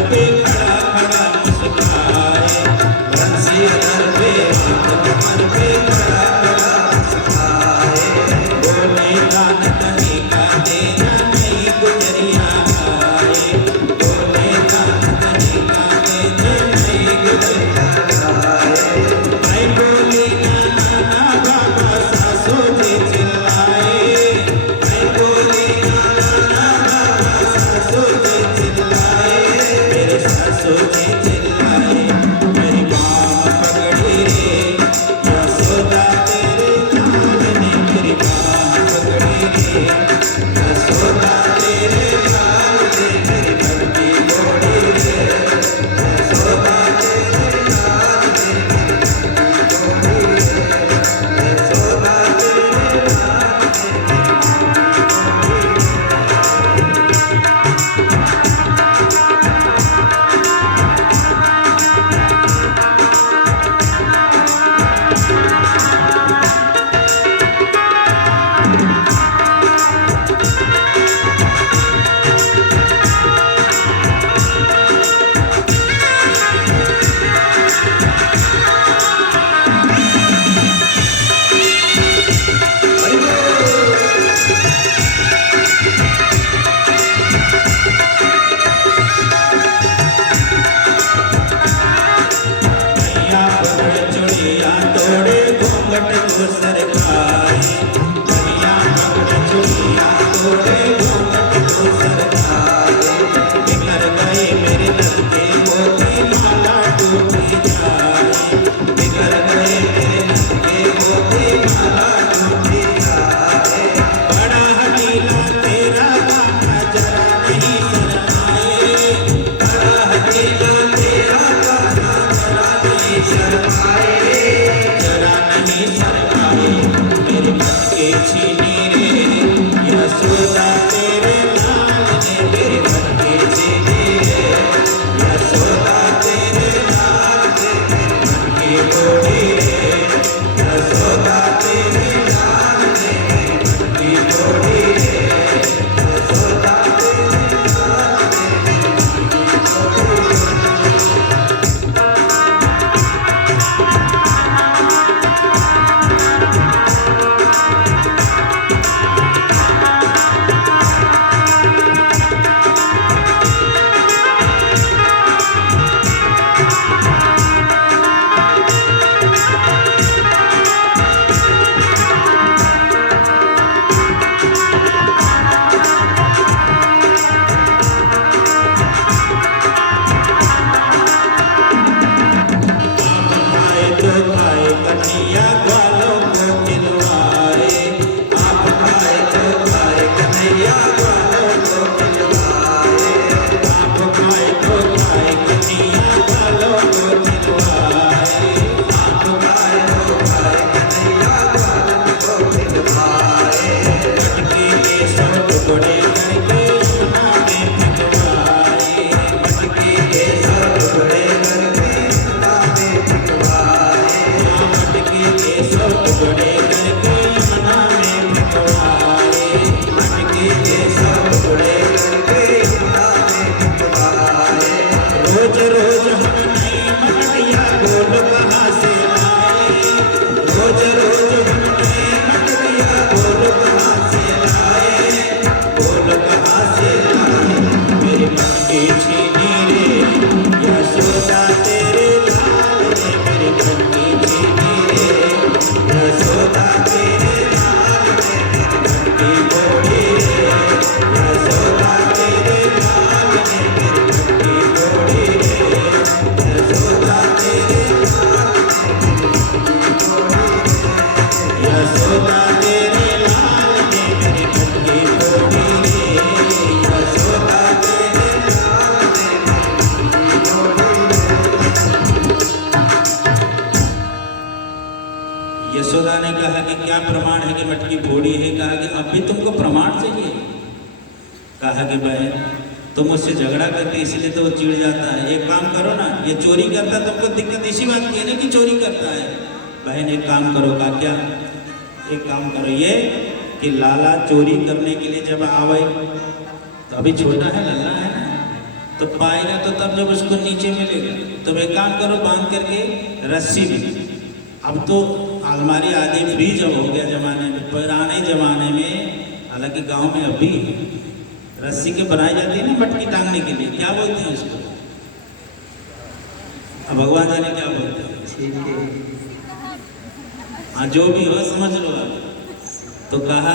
पे खड़ा खड़ा मुस्कान। रोज रोज हम नई मटकिया बोल कहाँ से लाए, रोज रोज हम नई मटकिया बोल कहाँ से लाए, बोल कहाँ से लाए। मेरी मटकी छीनी रे यशोदा तेरे लाल ने, मेरी मटकी छीनी रे यशोदा तेरे लाल ने, मेरी मटकी बोली रे यशोदा तेरे लाल ने, मेरी मटकी बोली रे यशोदा तेरे लाल ने, यशोदा तेरे लाल ने, मेरी मटकी बोली रे यशोदा तेरे लाल ने, मेरी यशोदा ने कहा कि क्या प्रमाण है कि मटकी फोड़ी है। कहा कि अब भी तुमको प्रमाण चाहिए। कहा कि बहन तुम मुझसे झगड़ा करते इसलिए तो वो चिढ़ जाता है, एक काम करो ना, ये चोरी करता तुमको दिक्कत इसी बात की है ना कि चोरी करता है। बहन एक काम करो। का क्या? एक काम करो ये कि लाला चोरी करने के लिए जब आवे तो अभी छोटा है, लल्ला है ना, तो पाएगा तो तब जब उसको नीचे मिलेगा। तो एक काम करो, बांध करके रस्सी में, अब तो अलमारी आदि फ्रीज अब हो गया जमाने में, पुराने जमाने में हालांकि गांव में अभी रस्सी के बनाई जाती है ना मटकी टांगने के लिए, क्या बोलते हैं उसको? अब भगवान जाने क्या बोलते हैं। हाँ जो भी हो समझ लो आप। तो कहा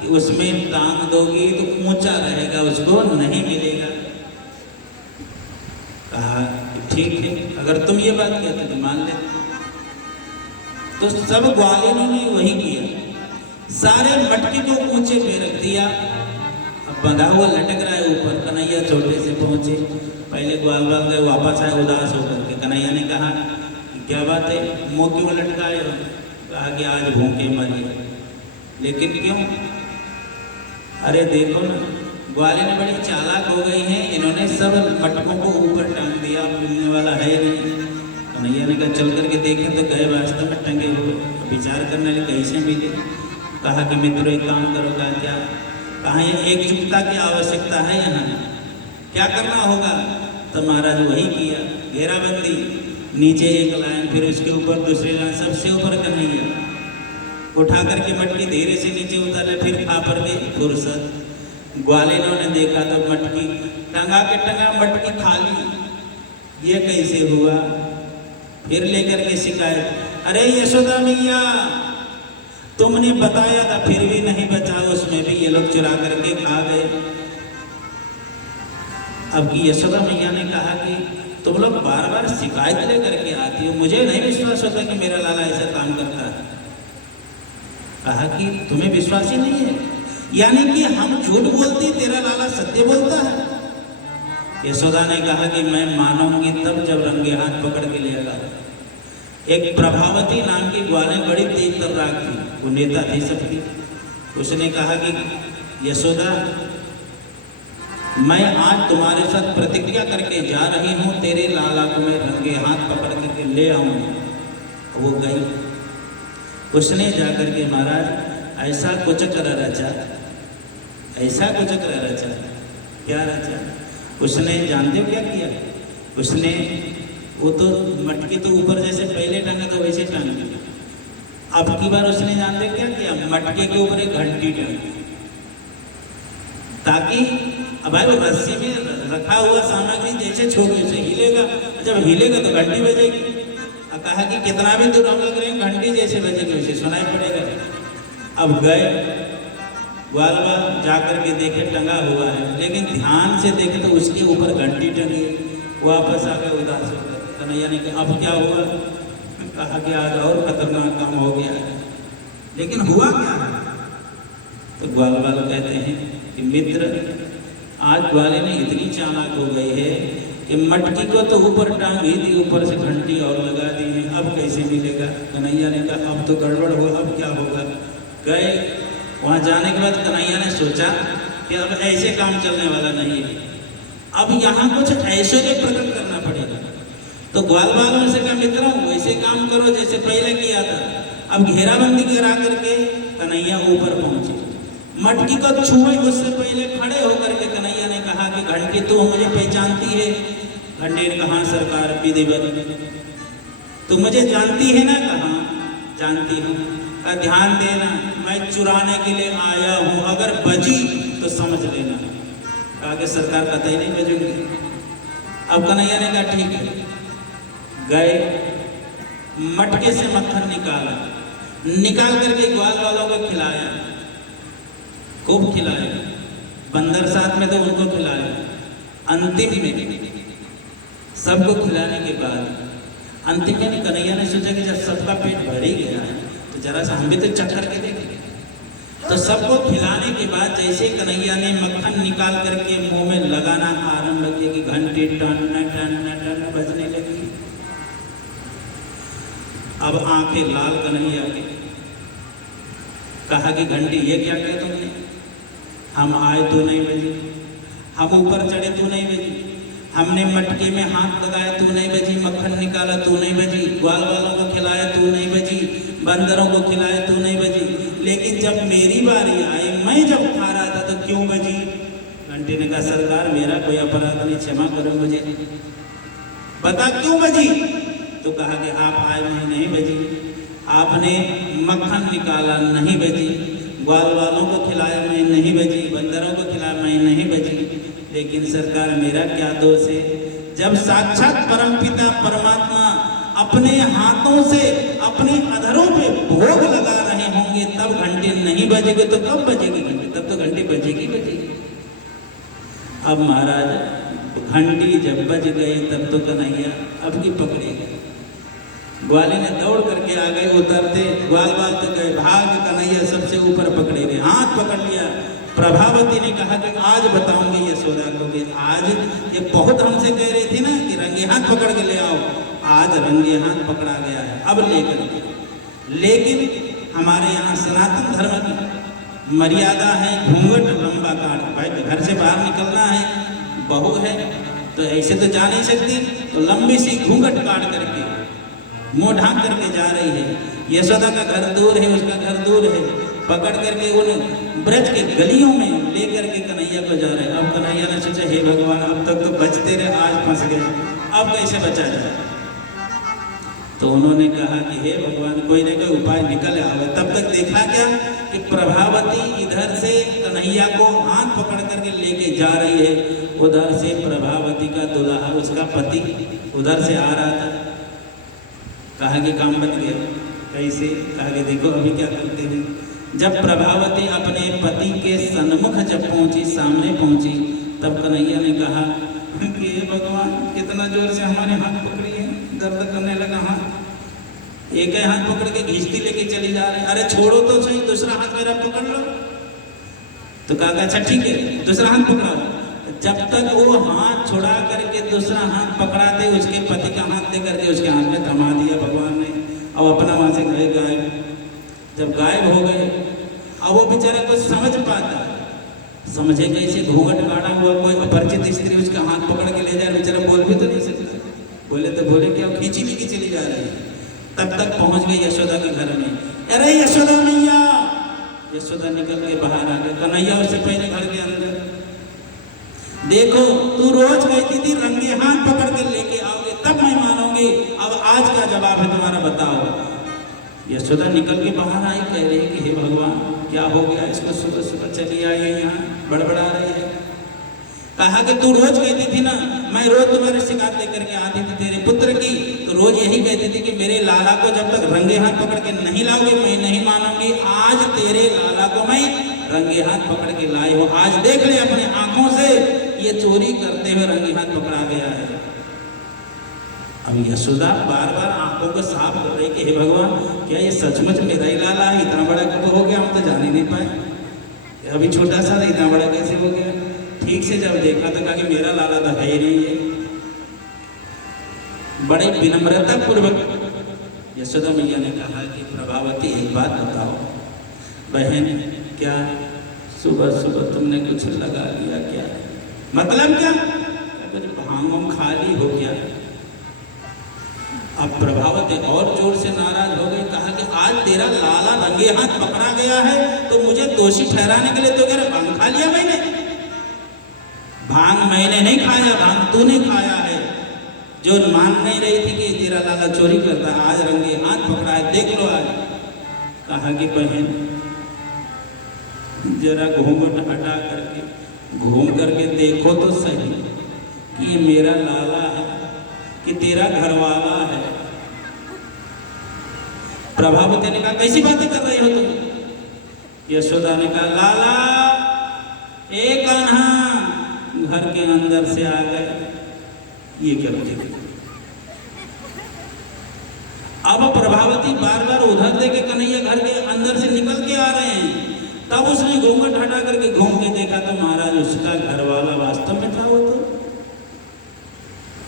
कि उसमें टांग दोगी तो ऊंचा रहेगा, उसको नहीं मिलेगा। कहा ठीक है, अगर तुम ये बात कहते तो मान ले। तो सब ग्वालिनों ने वही किया, सारे मटकी को ऊंचे पे रख दिया। अब बंधा हुआ लटक रहा है ऊपर। कन्हैया छोटे से पहुंचे, पहले ग्वाल बाल गए, वापस आए उदास होकर के। कन्हैया ने कहा क्या बात है, मुँह क्यों लटकाए हो? कहा कि आज भूखे मरिए। लेकिन क्यों? अरे देखो ना, ग्वालिन बड़ी चालाक हो गई हैं, इन्होंने सब मटकों को ऊपर टांग दिया, मिलने वाला है नहीं। कन्हैया ने कहा चल करके देखें तो गए वास्तव में टंगे हुए। विचार करने लगे कैसे मिले। कहा कि मित्रों एक काम करो। कहा क्या? कहा ये एकजुटता की आवश्यकता है, यहाँ क्या करना होगा? तो महाराज वही किया, घेराबंदी, नीचे एक लाइन, फिर उसके ऊपर दूसरी लाइन, सबसे ऊपर कन्हैया उठा करके मटकी धीरे से नीचे उतारे, फिर खापर के फुर्सत। ग्वालिनों ने देखा तो मटकी टंगा के टंगा मटकी खाली, ये कैसे हुआ? फिर लेकर के शिकायत, अरे यशोदा मैया तुमने बताया था फिर भी नहीं बचा, उसमें भी ये लोग चुरा करके खा गए। अब की यशोदा मैया ने कहा कि तुम लोग बार बार शिकायत लेकर के आती हो, मुझे नहीं विश्वास होता कि मेरा लाला ऐसा काम करता है। कहा कि तुम्हें विश्वास ही नहीं है, यानी कि हम झूठ बोलती, तेरा लाला सत्य बोलता है। यशोदा ने कहा कि मैं मानूंगी तब जब रंगे हाथ पकड़ के ले आएगा। एक प्रभावती नाम की ग्वालिन बड़ी तेज तर्राक थी, वो नेता थी सबकी। उसने कहा कि यशोदा मैं आज तुम्हारे साथ प्रतिज्ञा करके जा रही हूँ, तेरे लाला को मैं रंगे हाथ पकड़ करके ले आऊँगी। वो गई, उसने जाकर के महाराज ऐसा कुचक्र रचा, ऐसा कुचक्र रचा। क्या रचा? उसने जानते हो क्या किया? उसने वो तो मटकी तो ऊपर जैसे पहले टांगा तो वैसे टांग दिया। अब की बार उसने जानते क्या किया? मटके के ऊपर एक घंटी टांगी, ताकि अब भाई वो रस्सी में रखा हुआ सामग्री जैसे छोड़ उसे हिलेगा, जब हिलेगा तो घंटी बजेगी। अब कहा कि कितना भी दूर हम लोग रहेंगे घंटी जैसे बजेगी वैसे सुनाई पड़ेगा। अब गए ग्वाल बाल जाकर के देखे टंगा हुआ है, लेकिन ध्यान से देखे तो उसके ऊपर घंटी टंगी। वापस आ गए उदास होकर। कन्हैया ने कहा अब क्या हुआ? कहा कि आज और खतरनाक काम हो गया है। लेकिन हुआ क्या है? तो ग्वाल बाल कहते हैं कि मित्र आज ग्वाले ने इतनी चालाक हो गई है कि मटकी को तो ऊपर टांगी थी, ऊपर से घंटी और लगा दी है, अब कैसे मिलेगा? कन्हैया ने कहा अब तो गड़बड़ हो, अब क्या होगा? गए, वहाँ जाने के बाद कन्हैया ने सोचा कि अब ऐसे काम चलने वाला नहीं है, अब यहाँ कुछ ऐश्वर्य प्रकट करना पड़ेगा। तो ग्वाल बाल में से कहा मित्रों वैसे काम करो जैसे पहले किया था। अब घेराबंदी करा करके कन्हैया ऊपर पहुंचे, मटकी को छुए उससे पहले खड़े होकर के कन्हैया ने कहा कि घंटी तो मुझे पहचानती है? घंटी ने कहा सरकार विधिवत, तो मुझे जानती है ना? कहा जानती हूँ। का ध्यान देना, मैं चुराने के लिए आया हूँ, अगर बजी तो समझ लेना। कहा कि सरकार कतई नहीं बजूंगी। अब कन्हैया ने कहा ठीक है। गए, मटके से मक्खन निकाला, निकाल करके ग्वाल वालों को खिलाया, खूब खिलाया, बंदर साथ में तो उनको खिलाया। अंतिम में सबको खिलाने के बाद अंतिम में कन्हैया ने सोचा कि जब सबका पेट भर ही गया है तो जरा सा हम भी तो चख करके देखेंगे। तो सबको खिलाने के बाद जैसे कन्हैया ने मक्खन निकाल करके मुंह में लगाना आरंभ किया कि घंटी टन टन टन बजने लगी। अब आंखें लाल कन्हैया की। कहा कि घंटी ये क्या किया तुमने? हम आए तो नहीं बजी, हम ऊपर चढ़े तो नहीं बजी, हमने मटके में हाथ लगाए तो नहीं बजी, मक्खन निकाला तो नहीं बजी, ग्वाल वालों को खिलाया तो नहीं बजी, बंदरों को खिलाया तो नहीं बजी, लेकिन जब मेरी बारी आई, मैं जब खा रहा था तो क्यों बजी? घंटी ने कहा सरकार मेरा कोई अपराध नहीं, क्षमा करो मुझे, बता क्यों बजी? तो कहा कि आप आए मैं नहीं बजी, आपने मक्खन निकाला नहीं बजी, ग्वाल वालों को खिलाया मैं नहीं बजी, बंदरों को खिलाया मैं नहीं बजी, लेकिन सरकार मेरा क्या दोष है? जब साक्षात परमपिता परमात्मा अपने हाथों से अपने अधरों पे भोग लगा रहे होंगे तब घंटी नहीं बजेगी तो कब बजेगी घंटी? तब तो घंटी बजेगी बजेगी। अब महाराज घंटी जब बज गई तब तो कन्हैया अब की पकड़े गए। ग्वाले ने दौड़ करके आ गए, उतरते ग्वाल बाल तो गए, भाग कन्हैया सबसे ऊपर पकड़े गए, हाथ पकड़ लिया। प्रभावती ने कहा कि आज बताऊंगी यशोदा को कि आज ये बहुत हमसे कह रही थी ना कि रंगे हाथ पकड़ के ले आओ, आज रंगे हाथ पकड़ा गया है, अब लेकर के। लेकिन हमारे यहाँ सनातन धर्म की मर्यादा है, घूंघट लंबा काट, भाई घर से बाहर निकलना है, बहू है तो ऐसे तो जा नहीं सकती, तो लंबी सी घूंघट काट करके मुंह ढांक करके जा रही है। यशोदा का घर दूर है, उसका घर दूर है, पकड़ करके उन ब्रज के गलियों में लेकर के कन्हैया को जा रहे हैं। अब कन्हैया ने सोचा हे भगवान अब तक तो बचते रहे, आज फंस गए, अब कैसे बचा जाए? तो उन्होंने कहा कि हे भगवान कोई ना कोई उपाय निकल आवे। तब तक देखा क्या कि प्रभावती इधर से कन्हैया को हाथ पकड़ करके लेके जा रही है, उधर से प्रभावती का दुल्हा उसका पति उधर से आ रहा था। कहा कि काम बन गया। कैसे? कहा कि देखो अभी क्या करते हैं। जब प्रभावती अपने पति के सन्मुख जब पहुंची, सामने पहुंची, तब कन्हैया ने कहा कि हे भगवान कितना जोर से हमारे हाथ पकड़ी है, दर्द करने लगा हाथ। एक ही हाथ पकड़ के घींचती लेके चली जा रही, अरे छोड़ो तो सही, दूसरा हाथ मेरा पकड़ लो। तो कहा अच्छा ठीक है दूसरा हाथ पकड़ाओ। जब तक वो हाथ छुड़ा करके दूसरा हाथ पकड़ाते उसके पति का हाथ दे करके उसके हाथ में थमा दिया भगवान ने। अब अपना वहां से गए गायब। जब गायब हो गए अब वो बेचारा कुछ समझ पाता, समझे कैसे? घूंघट काटा हुआ कोई अपरिचित स्त्री उसका हाथ पकड़ के ले जाए, बेचारा बोल भी तो नहीं सकता। बोले तो बोले क्या, खींची भी चली जा रही है। तब तक पहुंच गई यशोदा के घर में। अरे यशोदा मैया! यशोदा निकल के बाहर आ गए, कन्हैया उससे पहले घर के अंदर। देखो तू रोज कहती थी रंगे हाथ पकड़ के लेके आओगे तब मैं मानूंगी, अब आज का जवाब है तुम्हारा, बताओ। यशोदा निकल के बाहर आई, कह रही कि हे भगवान क्या हो गया इसको, सुबह सुबह चली आई है यहाँ, बड़बड़ा रही है। कहा कि तू रोज कहती थी ना, मैं रोज तुम्हारी शिकायत लेकर के आती थी तेरे पुत्र की, तो रोज यही कहती थी कि मेरे लाला को जब तक रंगे हाथ पकड़ के नहीं लाओगे मैं नहीं मानूंगी। आज तेरे लाला को मैं रंगे हाथ पकड़ के लाई हूँ, आज देख ले अपने आंखों से ये चोरी करते हुए रंगे हाथ पकड़ा गया है। अब यशोदा बार बार आंखों को साफ कर रही कि हे भगवान क्या ये सचमुच मेरा ही लाला है? इतना बड़ा कब हो गया, हम तो जान ही नहीं पाए, अभी छोटा सा था, इतना बड़ा कैसे हो गया? ठीक से जब देखा तो कहा कि मेरा लाला तो है ही नहीं है। बड़े विनम्रता पूर्वक यशोदा मैया ने कहा कि प्रभावती एक बात बताओ बहन, क्या सुबह सुबह तुमने कुछ लगा लिया क्या? मतलब क्या? कुछ भांग खा ली हो क्या? अब प्रभावती और जोर से नाराज हो गई, कहा कि आज तेरा लाला रंगे हाथ पकड़ा गया है तो मुझे दोषी ठहराने के लिए तो कह रहे भांग खा लिया मैंने? भांग मैंने नहीं खाया, भांग तूने खाया है। जो मान नहीं रही थी कि तेरा लाला चोरी करता, आज रंगे हाथ पकड़ा है, देख लो आज। कहा कि बहन जरा घूंघट हटा करके घूम करके देखो तो सही कि ये मेरा लाला है कि तेरा घरवाला है। प्रभावती ने कहा कैसी बातें कर रहे हो तुम? यशोदा ने कहा लाला एक कान्हा घर के अंदर से आ गए। ये क्या बोले? अब प्रभावती बार बार उधर देखे कन्हैया घर के अंदर से निकल के आ रहे हैं। तब उसने घूंघट हटा करके घूम के देखा तो महाराज उसका घर वाला वास्तव में था वो तो।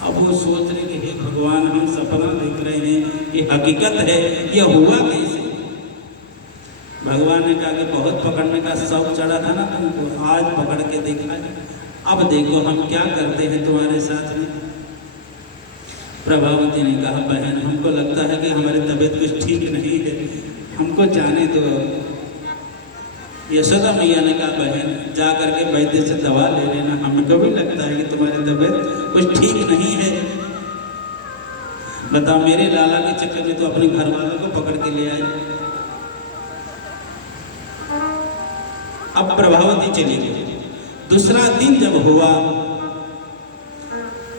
अब वो सोच रहे कि हे भगवान हम सपना देख रहे हैं, ये हकीकत है, ये हुआ कैसे? भगवान ने कहा कि बहुत पकड़ने का शौक चढ़ा था ना तुमको, आज पकड़ के देखा, अब देखो हम क्या करते हैं तुम्हारे साथ में। प्रभावती ने कहा बहन हमको लगता है कि हमारी तबीयत कुछ ठीक नहीं है, हमको जाने दो। यशोदा मैया ने कहा बहन जा करके वैद्य से दवा ले लेना, हमको भी लगता है कि तुम्हारी तबीयत कुछ ठीक नहीं है। बताओ मेरे लाला के चक्कर में तो अपने घर वालों को पकड़ के ले आई। अब प्रभावती चली गई। दूसरा दिन जब हुआ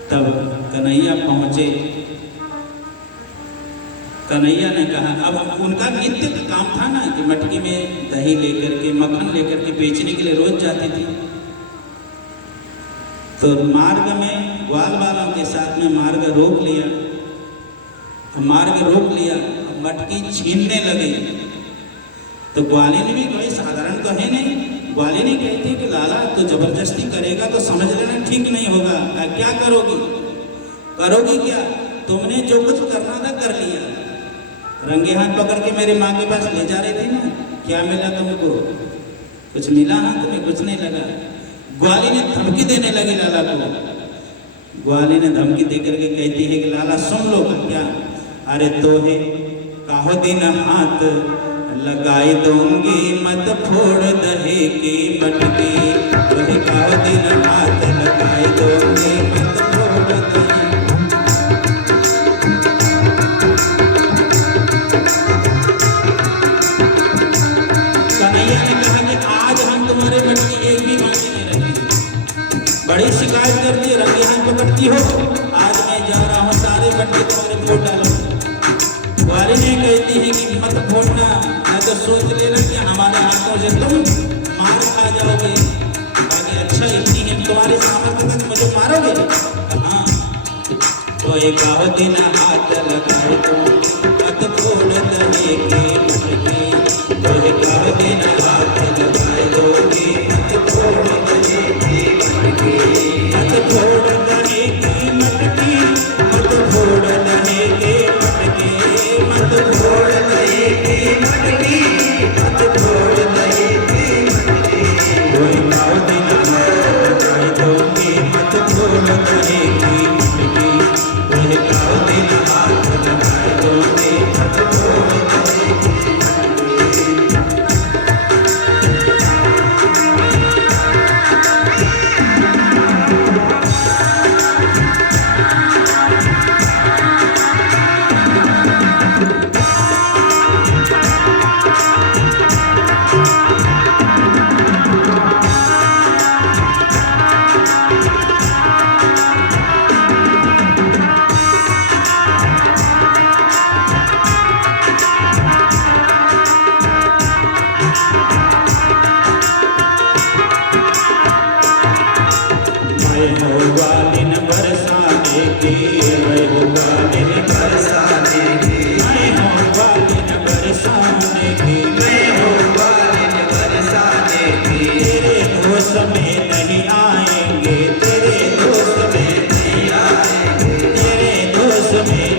तब कन्हैया पहुंचे। कन्हैया ने कहा, अब उनका नित्य काम था ना कि मटकी में दही लेकर के मक्खन लेकर के बेचने के लिए रोज जाती थी। तो मार्ग में ग्वाल वालों के साथ में मार्ग रोक लिया। मटकी छीनने लगे तो ग्वालिनी भी कोई साधारण तो है नहीं। ग्वालिनी कहती है कि लाला तो जबरदस्ती करेगा तो समझ लेना ठीक नहीं होगा। क्या करोगी क्या? तुमने जो कुछ करना था कर लिया। रंगे हाथ पकड़ के मेरे माँ के पास ले जा रही थी ना, क्या मिला तुमको? कुछ मिला हाथ में? कुछ नहीं लगा। ग्वालिनी धमकी देने लगी लाला को। ग्वालिनी धमकी दे करके कहती है कि लाला सुन लो क्या? अरे तो है काहो दिन हाथ लगाई दूंगी, मत फोड़ दहे की बटकी। तो है काहो दिन हाथ लगाई दूंगी, मत फोड़ दहे। कन्हैया ने कहा कि आज हम तुम्हारे बटकी एक भी बाकी नहीं रखेंगे। बड़ी शिकायत करती है, रंगे हाथ पकड़ती हो। आज मैं जा रहा हूँ, सारे बटके तुम्हारे फोड़ डालो। ग्वालिनी कहती है कि मत फोड़ना, मैं तो सोच लेना कि हमारे हाथों से तुम मार खा जाओगे। बाकी अच्छा इतनी है तुम्हारे सामर्थ्य तक मुझे मारोगे? हाँ तो एक दिन हाथ लगाए तो मत फोड़ दहे के मटकी। तो एक दिन हाथ लगाए दोगे, मत फोड़ दहे की मटकी। मत फोड़ दहे की मटकी, मत फोड़ दहे के मटकी। मत फोड़ दहे की मटकी, मत फोड़ दहे की मटकी। कोई काव दिन हाथ लगाए दोगे, मत फोड़ दहे की मटकी। कोई काव दिन हाथ लगाए दोगे, मत फोड़ दहे की मटकी। ग्वालिन बरसाने की, मैं हूँ ग्वालिन बरसाने की। मैं हूँ ग्वालिन बरसाने की, मैं हूँ ग्वालिन बरसाने की। तेरे दोष में नहीं आएंगे, तेरे दोष में नहीं आएंगे, तेरे दोष में